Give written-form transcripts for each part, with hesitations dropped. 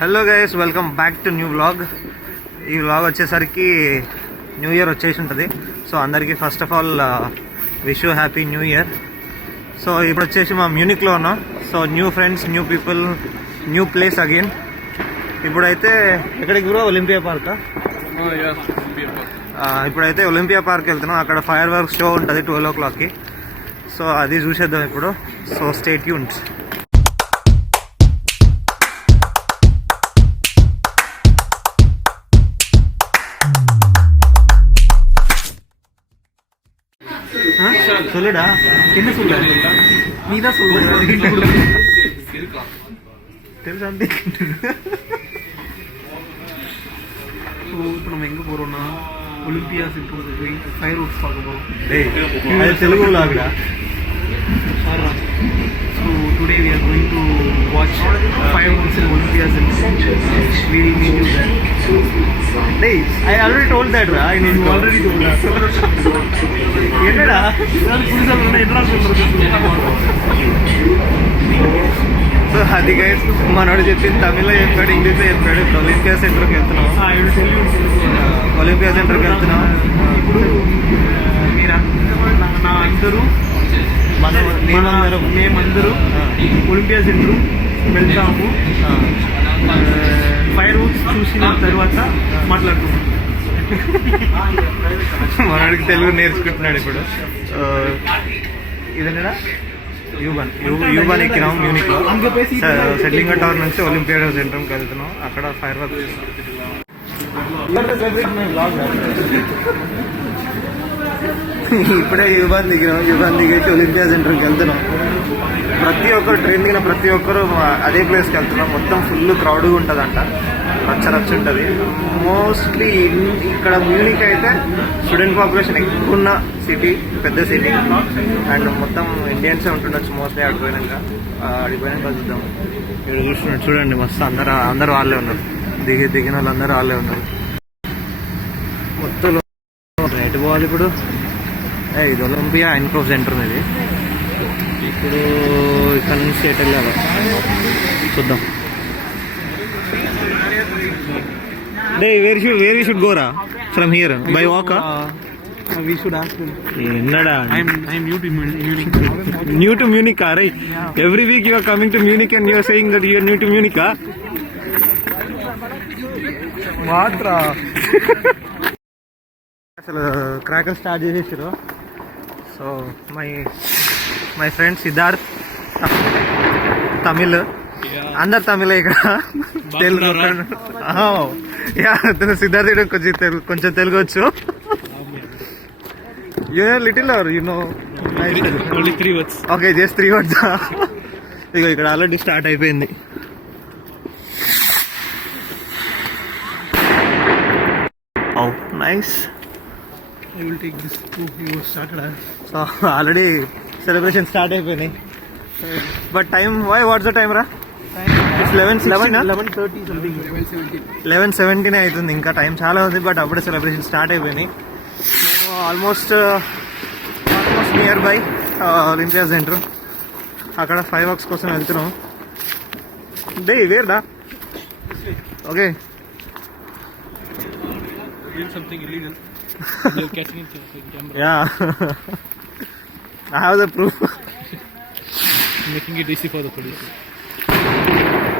Hello guys, welcome back to new vlog. ఈ వ్లాగ్ వచ్చేసరికి new year వచ్చేసి ఉంటుంది. సో అందరికీ first of all wish you happy new year. So ఇప్పుడు వచ్చేసి మా మ్యూనిక్లో ఉన్నాం. So new friends, new people, new place again. ఇప్పుడైతే ఎక్కడికి బ్రో? ఒలింపియా పార్కా? ఇప్పుడైతే ఒలింపియా పార్క్ వెళ్తున్నాం. అక్కడ ఫైర్ వర్క్ షో ఉంటుంది 12 o'clockకి. సో అది చూసేద్దాం ఇప్పుడు. So stay tuned. சொல்லுடா, என்ன சொல்ல? நீ தான் சொல்லுங்க. தெரிஞ்சாண்டி. ஸோ இப்போ நம்ம எங்கே போகிறோம்னா ஒலிம்பியா சென்டருக்கு போய் ஃபயர் ஒர்க்ஸ் பார்க்க போகிறோம். டேய், அது தெலுங்கு விளாகுடா. So today we are going to watch fireworks in Olympia Center. We will meet you there. Hey, I already told that, right? I mean, you already told that. என்னடா நான் புதுசா சொன்னா என்னடா சொல்றது? సో అది గైస్, మనోడు చెప్పింది తమిళ్లో చెప్పాడు, ఇంగ్లీష్లో చెప్పాడు. ఒలింపియా సెంటర్కి వెళ్తున్నాం. ఒలింపియా సెంటర్కి వెళ్తున్నాం. ఇప్పుడు మీరు నా అందరూ మేమందరూ ఒలింపియా సెంటర్ వెళ్తాము. ఫైర్ వర్క్స్ చూసిన తర్వాత మాట్లాడుతున్నాం. మనోడికి తెలుగు నేర్చుకుంటున్నాడు ఇప్పుడు. ఇదేనా యూబాన్ ఎక్కినాం మ్యూనిక్లో. సెట్లింగ్ టవర్ నుంచి ఒలింపియా సెంటర్కి వెళ్తున్నాం. అక్కడ ఫైర్ వర్క్స్. ఇప్పుడే యూబాన్ దిగినాం. యూబాన్ దిగేసి ఒలింపియా సెంటర్కి వెళ్తున్నాం. ప్రతి ఒక్కరు ట్రైన్ దిగిన ప్రతి ఒక్కరు అదే ప్లేస్కి వెళ్తున్నాం. మొత్తం ఫుల్ క్రౌడ్గా ఉంటుందంట, రచ్చ ఉంటుంది. మోస్ట్లీ ఇక్కడ మ్యూనిక్ అయితే స్టూడెంట్ పాపులేషన్ ఎక్కువ ఉన్న సిటీ, పెద్ద సిటీ. అండ్ మొత్తం ఇండియన్సే ఉంటుండొచ్చు మోస్ట్లీ. ఆడిపోయినాక చూద్దాం. ఇక్కడ చూస్తున్నాడు చూడండి, మస్తు అందరు వాళ్ళే ఉన్నారు. దిగిన వాళ్ళు అందరూ వాళ్ళే ఉన్నారు. మొత్తం ఎటు పోవాలి ఇప్పుడు? ఇది ఒలింపియా ఎన్క్లోజ్ సెంటర్. ఇది ఇప్పుడు ఇక్కడ నుంచి ఎటు వెళ్ళాలి చూద్దాం. డే వేర్ వి షుడ్ గోరా from here by walk? We should ask them. Ennada? I'm new to Munich, right? Yeah. Every week you are coming to Munich and you are saying that you are new to Munich, huh? Matra. అసలు cracker start చేసేసారు. So my friend Siddharth, తమిళ్. అందరు తమిళే ఇక్కడ. తెలుగు సిద్ధార్థ్ కొంచెం తెలుగు వచ్చు. You know little or you know? Only 3 words. Okay, just 3 words. ఇక ఇక్కడ already start అయిపోయింది. Oh, nice. I will take this too. You started. So already celebration start అయిపోయినాయి. But time, what's the time, ra? It's 11:30 something. 11:17 అవుతుంది. ఇంకా టైం చాలా ఉంది. But అప్పుడే celebration start అయిపోయినాయి. Almost nearby Olympia centre. అక్కడ ఫైర్ వర్క్స్ కోసం వెళ్తున్నాం. డే వేర్డా? Okay. Yeah. I have the proof. Making it easy for the police.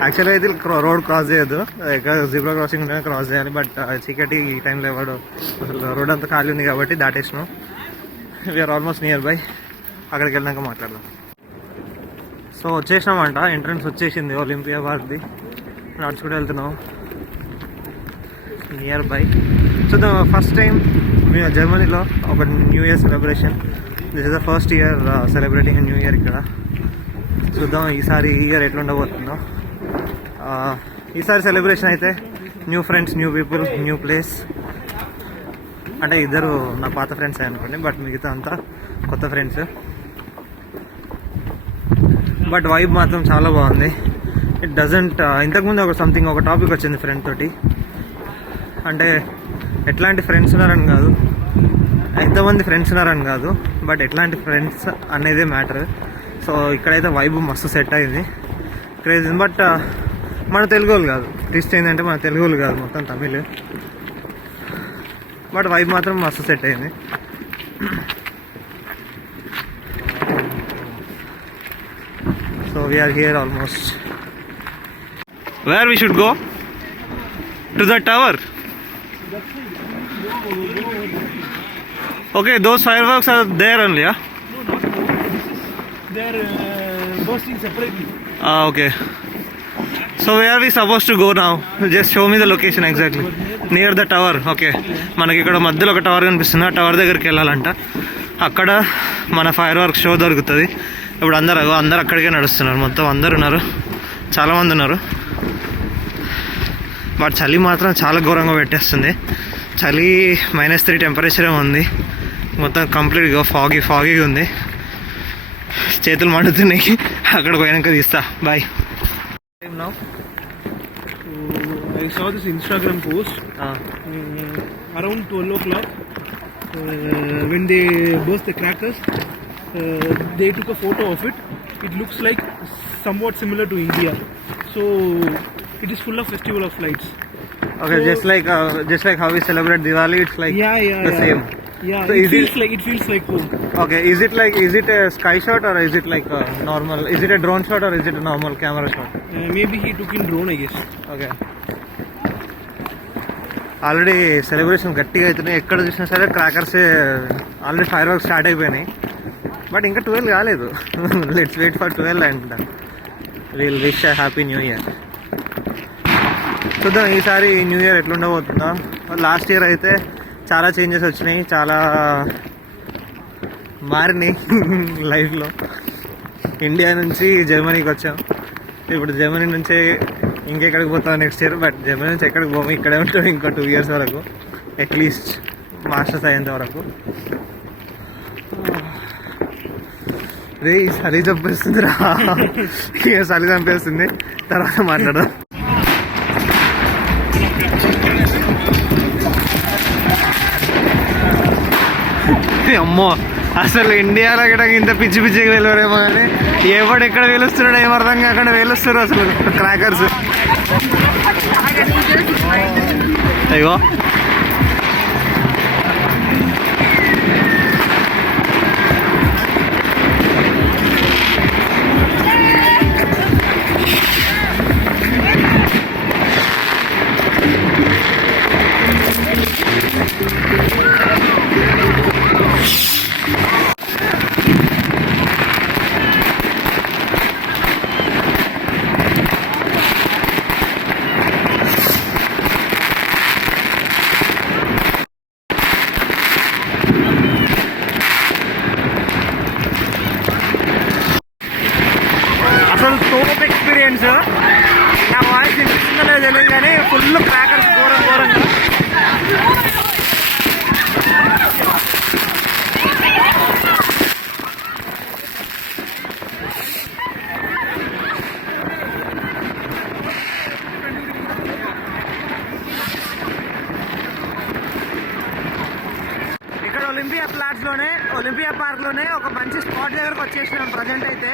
యాక్చువల్గా అయితే రోడ్ క్రాస్ చేయొద్దు. జీబ్రా క్రాసింగ్ ఉంటేనే క్రాస్ చేయాలి. బట్ చీకటి ఈ టైంలో ఎవడు, అసలు రోడ్ అంతా ఖాళీ ఉంది కాబట్టి దాటేసినాం. We are almost nearby. అక్కడికి వెళ్ళినాక మాట్లాడదాం. సో వచ్చేసినామంట. ఎంట్రన్స్ వచ్చేసింది ఒలింపియా పార్క్ది. నడుచుకుంటూ వెళ్తున్నాం నియర్ బై. చూద్దాం. ఫస్ట్ టైం జర్మనీలో ఒక new year celebration. This is the first year celebrating new year ఇక్కడ. చూద్దాం ఈసారి ఈ ఇయర్ ఎట్లా ఉండబోతుందో. ఈసారి సెలబ్రేషన్ అయితే new friends, new people, new place. అంటే ఇద్దరు నా పాత ఫ్రెండ్స్ అనుకోండి, బట్ మిగతా అంతా కొత్త ఫ్రెండ్స్. బట్ వైబ్ మాత్రం చాలా బాగుంది. ఇట్ డజంట్ ఇంతకుముందు ఒక టాపిక్ వచ్చింది ఫ్రెండ్ తోటి. అంటే ఎట్లాంటి ఫ్రెండ్స్ ఉన్నారని కాదు, ఎంతమంది ఫ్రెండ్స్ ఉన్నారని కాదు, బట్ ఎట్లాంటి ఫ్రెండ్స్ అనేదే మ్యాటర్. సో ఇక్కడైతే వైబ్ మస్తు సెట్ అయింది, క్రేజీ. బట్ మన తెలుగు వాళ్ళు కాదు, ట్విస్ట్ ఏంటంటే మన తెలుగులు కాదు, మొత్తం తమిళ్. బట్ వైబ్ మాత్రం మస్తు సెట్ అయింది. So we are here almost. Where we should go? To the tower. Okay, those fireworks are there only, yeah? They're bursting separately. Okay. So where are we supposed to go now? Just show me the location exactly. Near the tower. Okay. మనకి ఇక్కడ మధ్యలో ఒక టవర్ కనిపిస్తుంది. ఆ టవర్ దగ్గరికి వెళ్ళాలంట. అక్కడ మన ఫైర్ వర్క్ షో దొరుకుతుంది. ఇప్పుడు అందరూ అక్కడికే నడుస్తున్నారు. మొత్తం అందరు ఉన్నారు, చాలామంది ఉన్నారు. బట్ చలి మాత్రం చాలా ఘోరంగా పెట్టేస్తుంది. చలి -3 టెంపరేచర్ ఉంది. మొత్తం కంప్లీట్గా ఫాగీగా ఉంది. చేతులు మండుతున్నాయి. అక్కడికి పోయినాక తీస్తా. Bye. I saw this Instagram post around 12 o'clock. When they burst the crackers, they took a photo of it. It looks like somewhat similar to India. So it is full of festival of lights. Okay, so, just like how we celebrate Diwali, it's like the same. Yeah, so it feels like home. Okay, is it a sky shot or is it like a normal? Is it a drone shot or is it a normal camera shot? Maybe he took in drone, I guess. Okay. Already celebration గట్టిగా అవుతున్నాయి. ఎక్కడ చూసినా సరే crackers already fire work start అయిపోయినాయి. బట్ ఇంకా 12 కాలేదు. Let's wait for 12 అంట. Will wish happy new year. చూద్దాం ఈసారి న్యూ ఇయర్ ఎట్లుండబోతుందో. లాస్ట్ ఇయర్ అయితే చాలా చేంజెస్ వచ్చినాయి, చాలా మారినాయి లైఫ్లో. ఇండియా నుంచి జర్మనీకి వచ్చాం. ఇప్పుడు జర్మనీ నుంచి ఇంకెక్కడికి పోతాం నెక్స్ట్ ఇయర్. బట్ జర్మనీ నుంచి ఎక్కడికి పోము, ఇక్కడే ఉంటాం ఇంకో 2 years వరకు, అట్లీస్ట్ మాస్టర్స్ అయ్యేంత వరకు. రే చలి చంపేస్తుంది రా. ఇక చలి చంపేస్తుంది, తర్వాత మాట్లాడదాం. అమ్మో, అసలు ఇండియాలో కూడా ఇంత పిచ్చి పిచ్చిగా వెళ్ళారేమో కానీ ఎవడు ఎక్కడ వేలుస్తున్నాడు ఏం అర్థం కాకుండా వేలుస్తారు అసలు క్రాకర్స్. అయ్యో టోప్ ఎక్స్పీరియన్స్. నా వాయిస్ వినిపిస్తుందో లేదో తెలియదు కానీ ఫుల్ క్రాకర్స్ ఘోరంగా. ఇక్కడ ఒలింపియా పార్క్లోనే ఒక మంచి స్పాట్ దగ్గరకు వచ్చేసినాం ప్రజెంట్ అయితే.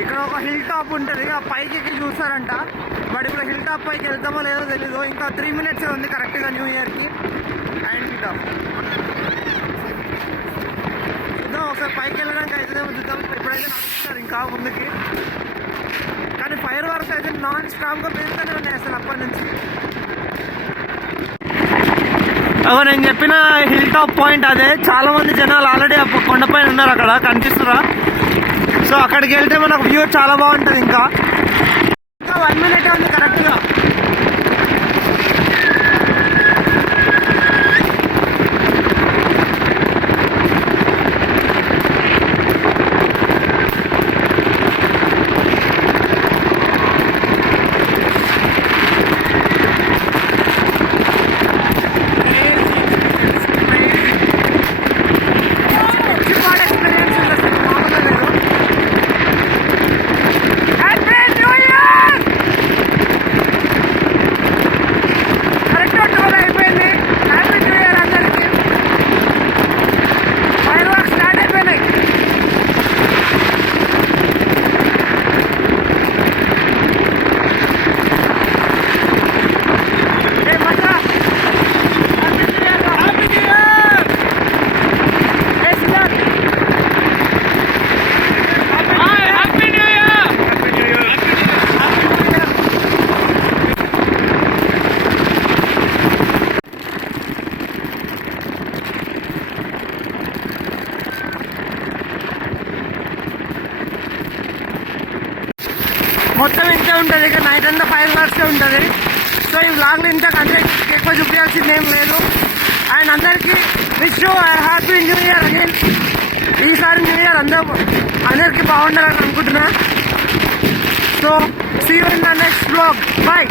ఇక్కడ ఒక హిల్ టాప్ ఉంటుంది, ఆ పైకి ఎక్కి చూస్తారంట. బట్ ఇప్పుడు హిల్ టాప్ పైకి వెళ్తామో లేదో తెలీదు. ఇంకా 3 minutes ఉంది కరెక్ట్గా న్యూ ఇయర్కి. అండ్ హిల్ టాప్ చూద్దాం, ఒకసారి పైకి వెళ్ళడానికి అవుతుందేమో చూద్దాం. ఇప్పుడైతే నడుస్తారు ఇంకా ముందుకి, కానీ ఫైర్ వర్క్స్ అయితే నాన్ స్టాప్గా పెరుగుతూనే ఉన్నాయి అసలు అప్పటి నుంచి. అవ నేను చెప్పిన హిల్ టాప్ పాయింట్ అదే. చాలా మంది జనాలు ఆల్రెడీ కొండపైన ఉన్నారు, అక్కడ కనిపిస్తురా. సో అక్కడికి వెళ్తే మనకు వ్యూ చాలా బాగుంటుంది. ఇంకా 1 minute ఉంది కరెక్ట్గా. మొత్తం ఇంతే ఉంటుంది. ఇక నైట్ అంతా 5 అవర్సే ఉంటుంది. సో ఈ వ్లాగ్లో ఇంత కంటెంట్ ఎక్కువ చూపించాల్సింది ఏం లేదు. అండ్ అందరికీ wish happy new year again. ఈసారి న్యూ ఇయర్ అందరికీ బాగుండాలని అనుకుంటున్నా. So see you in the next vlog. Bye.